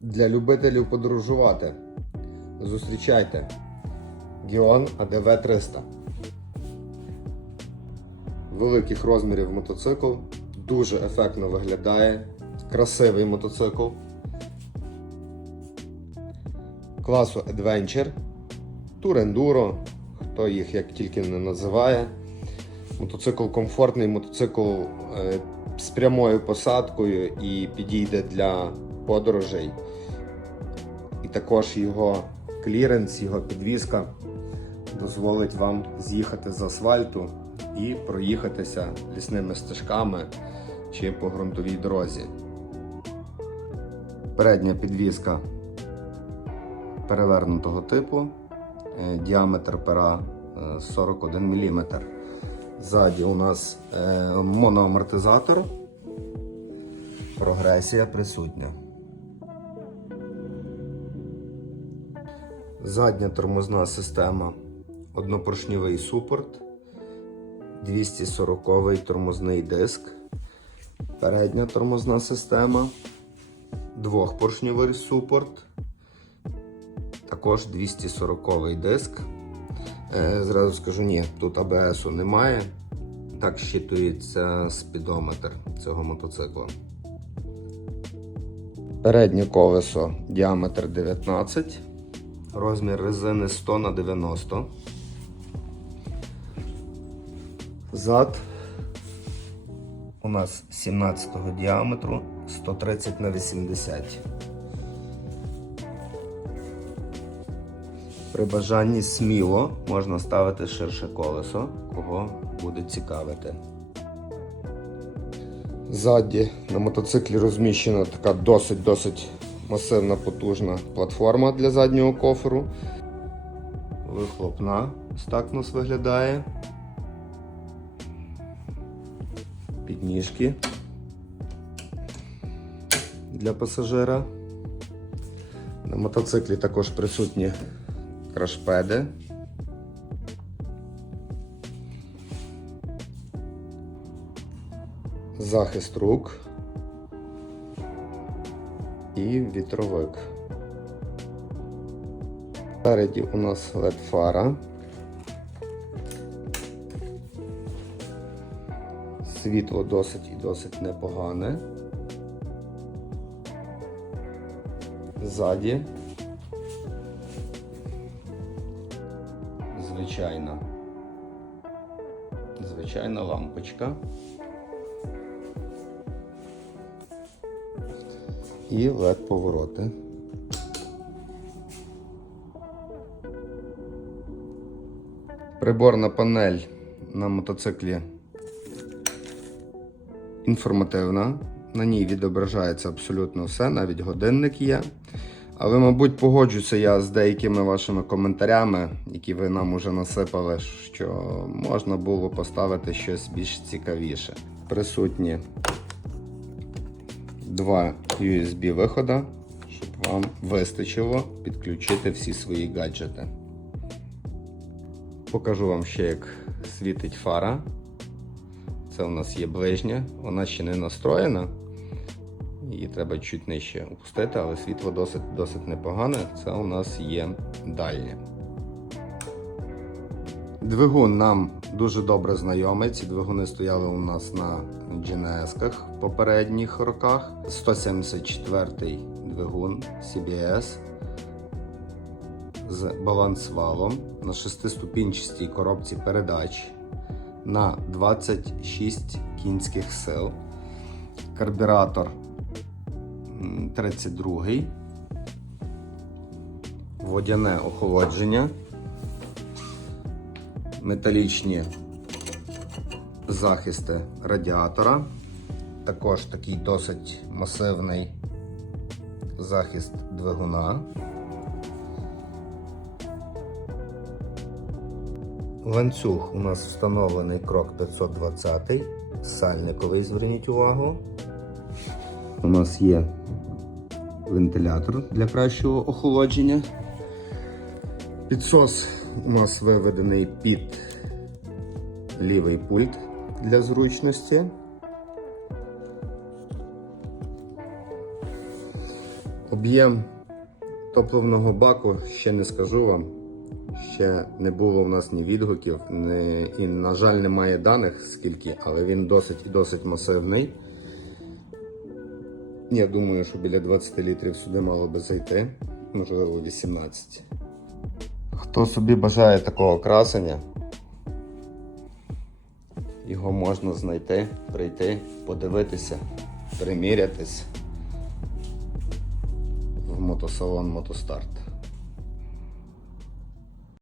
Для любителів подорожувати. Зустрічайте Гіон АДВ 300. Великих розмірів мотоцикл. Дуже ефектно виглядає. Красивий мотоцикл. Класу Adventure. Enduro. Хто їх як тільки не називає. Мотоцикл комфортний, мотоцикл е, з прямою посадкою і підійде для подорожей. І також його кліренс, його підвізка дозволить вам з'їхати з асфальту і проїхатися лісними стежками чи по ґрунтовій дорозі. Передня підвізка перевернутого типу, е, діаметр пера е, 41 мм. Ззаді у нас е, моноамортизатор, прогресія присутня. Задня тормозна система, однопоршньовий супорт, 240 тормозний диск, передня тормозна система, двохпоршньовий супорт, також 240 диск. Е, Зразу скажу ні, тут АБСу немає. Так щитується спідометр цього мотоцикла. Переднє колесо діаметр 19, розмір резини 100 на 90. Зад у нас 17 діаметру 130 на 80. При бажанні сміло можна ставити ширше колесо, кого буде цікавити. Ззаді на мотоциклі розміщена така досить-досить масивна потужна платформа для заднього коферу. Вихлопна, ось так у нас виглядає. Підніжки для пасажира. На мотоциклі також присутні крашпеди. Захист рук і вітровик. Спереді у нас led фара. Світло досить і досить непогане. Ззаді звичайна. Звичайна лампочка. І led повороти. Приборна панель на мотоциклі інформативна. На ній відображається абсолютно все, навіть годинник є. Але, мабуть, погоджуся я з деякими вашими коментарями, які ви нам уже насипали, що можна було поставити щось більш цікавіше. Присутні два USB виходи, щоб вам вистачило підключити всі свої гаджети. Покажу вам ще, як світить фара. Це у нас є ближня, вона ще не настроєна. Її треба чуть нижче опустити, але світло досить досить непогане. Це у нас є дальнє. Двигун нам дуже добре знайомий. Ці двигуни стояли у нас на GNS-ках в попередніх роках. 174-й двигун CBS з балансвалом на шестиступінчастій коробці передач на 26 кінських сил. Карбюратор 32 водяне охолодження, металічні захисти радіатора, також такий досить масивний захист двигуна. Ланцюг у нас встановлений крок 520, сальниковий, зверніть увагу. У нас є вентилятор для кращого охолодження. Підсос у нас виведений під лівий пульт для зручності. Об'єм топливного баку ще не скажу вам. Ще не було в нас ні відгуків, ні, і, на жаль, немає даних скільки, але він досить і досить масивний. Я думаю, що біля 20 літрів сюди мало би зайти, можливо 18. Хто собі бажає такого красення, його можна знайти, прийти, подивитися, примірятись в мотосалон Мотостарт.